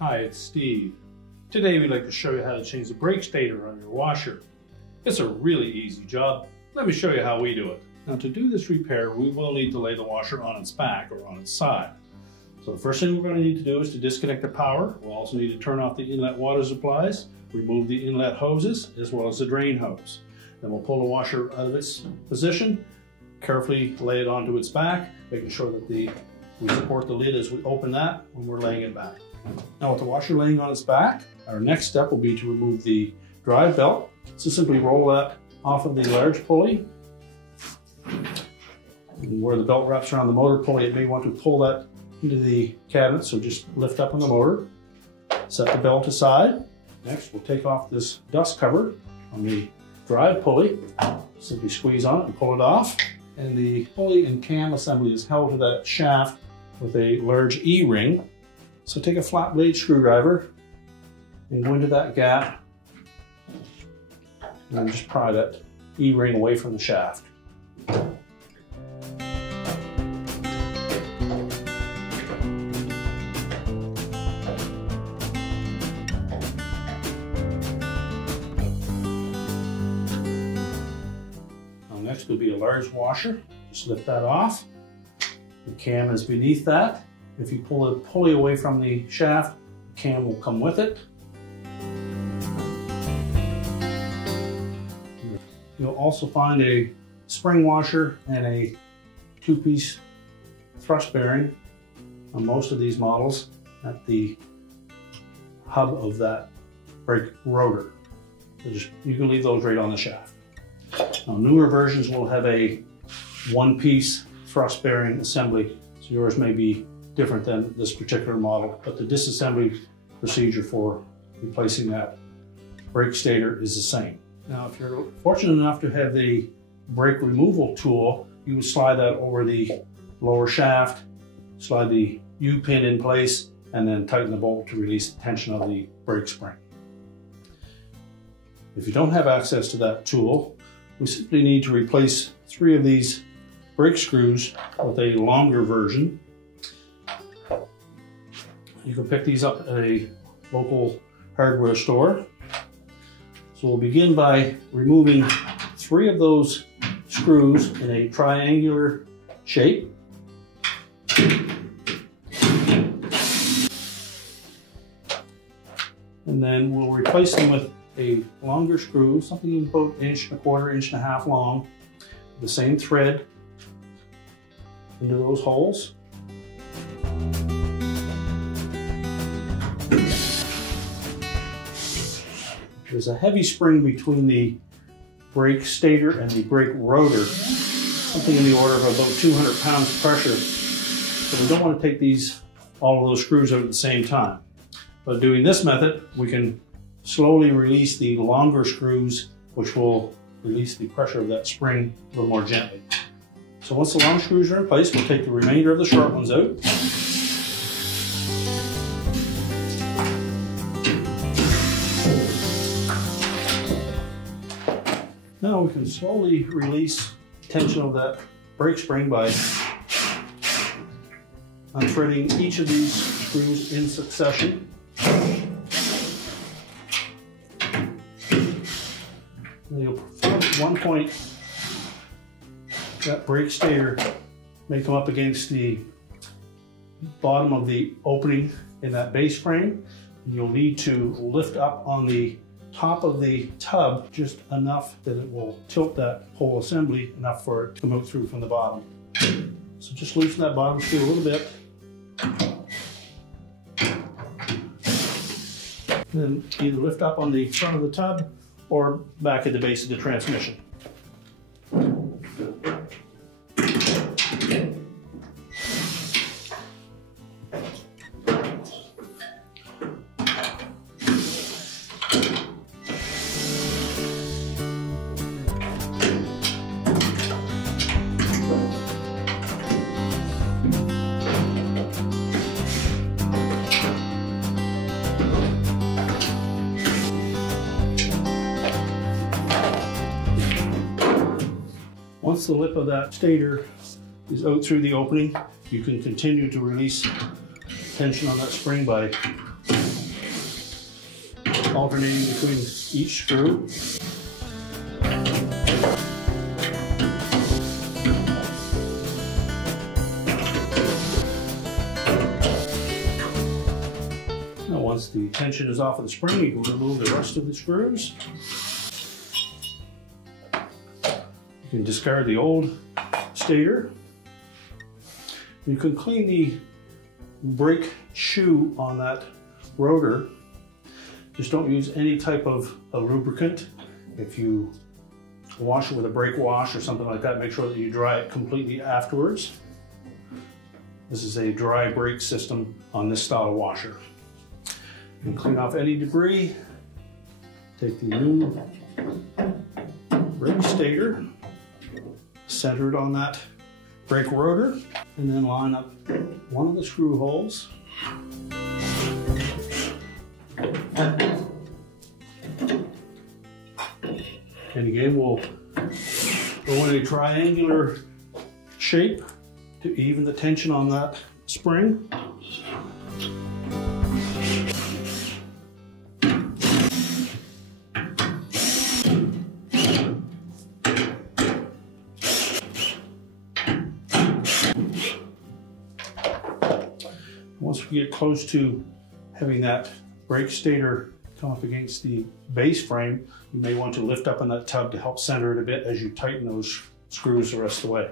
Hi, it's Steve. Today we'd like to show you how to change the brake stator on your washer. It's a really easy job. Let me show you how we do it. Now to do this repair, we will need to lay the washer on its back or on its side. So the first thing we're going to need to do is to disconnect the power. We'll also need to turn off the inlet water supplies, remove the inlet hoses as well as the drain hose. Then we'll pull the washer out of its position, carefully lay it onto its back, making sure that we support the lid as we open that when we're laying it back. Now with the washer laying on its back, our next step will be to remove the drive belt. So simply roll that off of the large pulley. And where the belt wraps around the motor pulley, you may want to pull that into the cabinet, so just lift up on the motor, set the belt aside. Next, we'll take off this dust cover on the drive pulley. Simply squeeze on it and pull it off. And the pulley and cam assembly is held to that shaft with a large E-ring. So take a flat blade screwdriver and go into that gap and then just pry that E-ring away from the shaft. Next will be a large washer. Just lift that off. The cam is beneath that. If you pull the pulley away from the shaft, the cam will come with it. You'll also find a spring washer and a two-piece thrust bearing on most of these models at the hub of that brake rotor. So you can leave those right on the shaft. Now, newer versions will have a one-piece thrust bearing assembly, so yours may be different than this particular model, but the disassembly procedure for replacing that brake stator is the same. Now, if you're fortunate enough to have the brake removal tool, you would slide that over the lower shaft, slide the U-pin in place, and then tighten the bolt to release the tension of the brake spring. If you don't have access to that tool, we simply need to replace 3 of these brake screws with a longer version. You can pick these up at a local hardware store. So we'll begin by removing 3 of those screws in a triangular shape. And then we'll replace them with a longer screw, something about 1.25 inches long, the same thread into those holes. There's a heavy spring between the brake stator and the brake rotor, something in the order of about 200 pounds pressure. So we don't want to take all of those screws out at the same time. But doing this method, we can slowly release the longer screws, which will release the pressure of that spring a little more gently. So once the long screws are in place, we'll take the remainder of the short ones out. Now we can slowly release tension of that brake spring by unthreading each of these screws in succession. And you'll find at one point that brake stator may come up against the bottom of the opening in that base frame. And you'll need to lift up on the top of the tub just enough that it will tilt that whole assembly enough for it to come out through from the bottom. So just loosen that bottom screw a little bit. Then either lift up on the front of the tub or back at the base of the transmission. Once the lip of that stator is out through the opening, you can continue to release tension on that spring by alternating between each screw. Now once the tension is off of the spring, you can remove the rest of the screws. You can discard the old stator. You can clean the brake shoe on that rotor. Just don't use any type of lubricant. If you wash it with a brake wash or something like that, make sure that you dry it completely afterwards. This is a dry brake system on this style of washer. You can clean off any debris. Take the new brake stator, center it on that brake rotor, and then line up one of the screw holes. And again, we'll go in a triangular shape to even the tension on that spring. Once we get close to having that brake stator come up against the base frame, you may want to lift up in that tub to help center it a bit as you tighten those screws the rest of the way.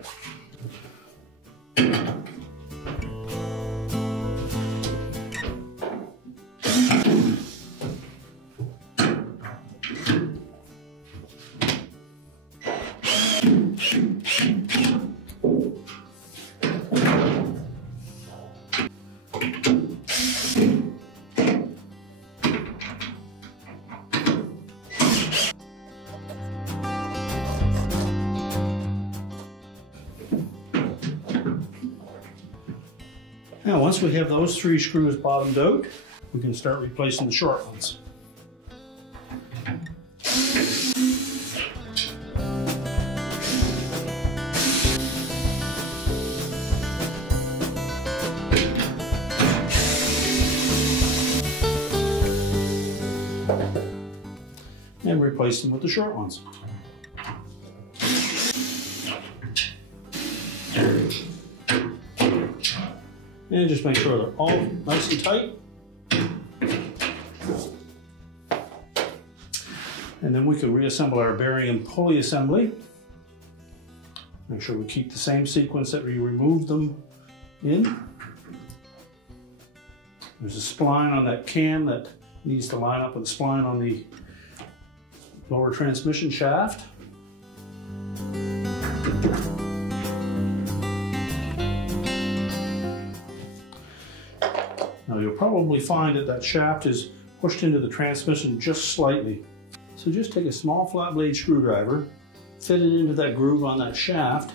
Now, once we have those three screws bottomed out, we can start replacing the short ones. And replace them with the short ones. And just make sure they're all nice and tight. And then we can reassemble our bearing and pulley assembly. Make sure we keep the same sequence that we removed them in. There's a spline on that cam that needs to line up with the spline on the lower transmission shaft. Now you'll probably find that that shaft is pushed into the transmission just slightly. So just take a small flat blade screwdriver, fit it into that groove on that shaft,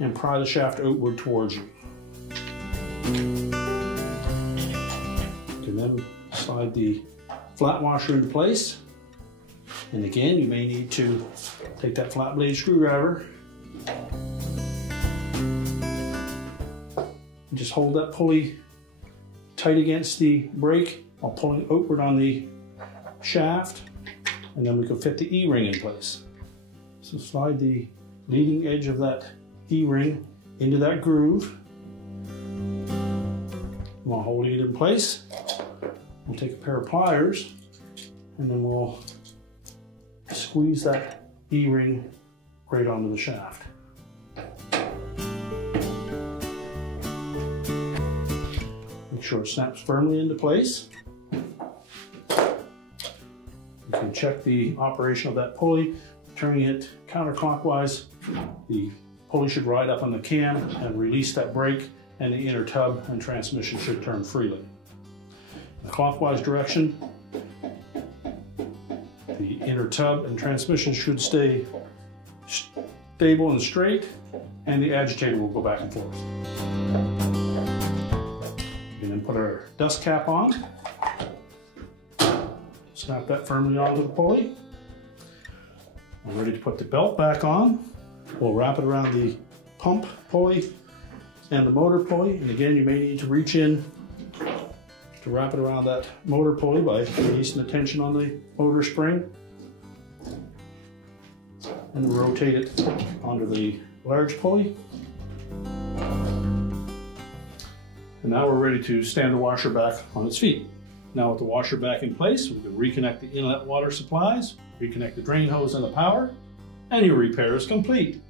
and pry the shaft outward towards you. You can then slide the flat washer into place. And again, you may need to take that flat blade screwdriver and just hold that pulley tight against the brake while pulling outward on the shaft, and then we can fit the E-ring in place. So slide the leading edge of that E-ring into that groove. While holding it in place, we'll take a pair of pliers and then we'll squeeze that E-ring right onto the shaft. Make sure it snaps firmly into place. You can check the operation of that pulley. Turning it counterclockwise, the pulley should ride up on the cam and release that brake, and the inner tub and transmission should turn freely. In the clockwise direction, the inner tub and transmission should stay stable and straight, and the agitator will go back and forth. We can then put our dust cap on. Snap that firmly onto the pulley. We're ready to put the belt back on. We'll wrap it around the pump pulley and the motor pulley. And again, you may need to reach in to to wrap it around that motor pulley by releasing the tension on the motor spring, and rotate it onto the large pulley. And now we're ready to stand the washer back on its feet. Now with the washer back in place, we can reconnect the inlet water supplies, reconnect the drain hose and the power, and your repair is complete.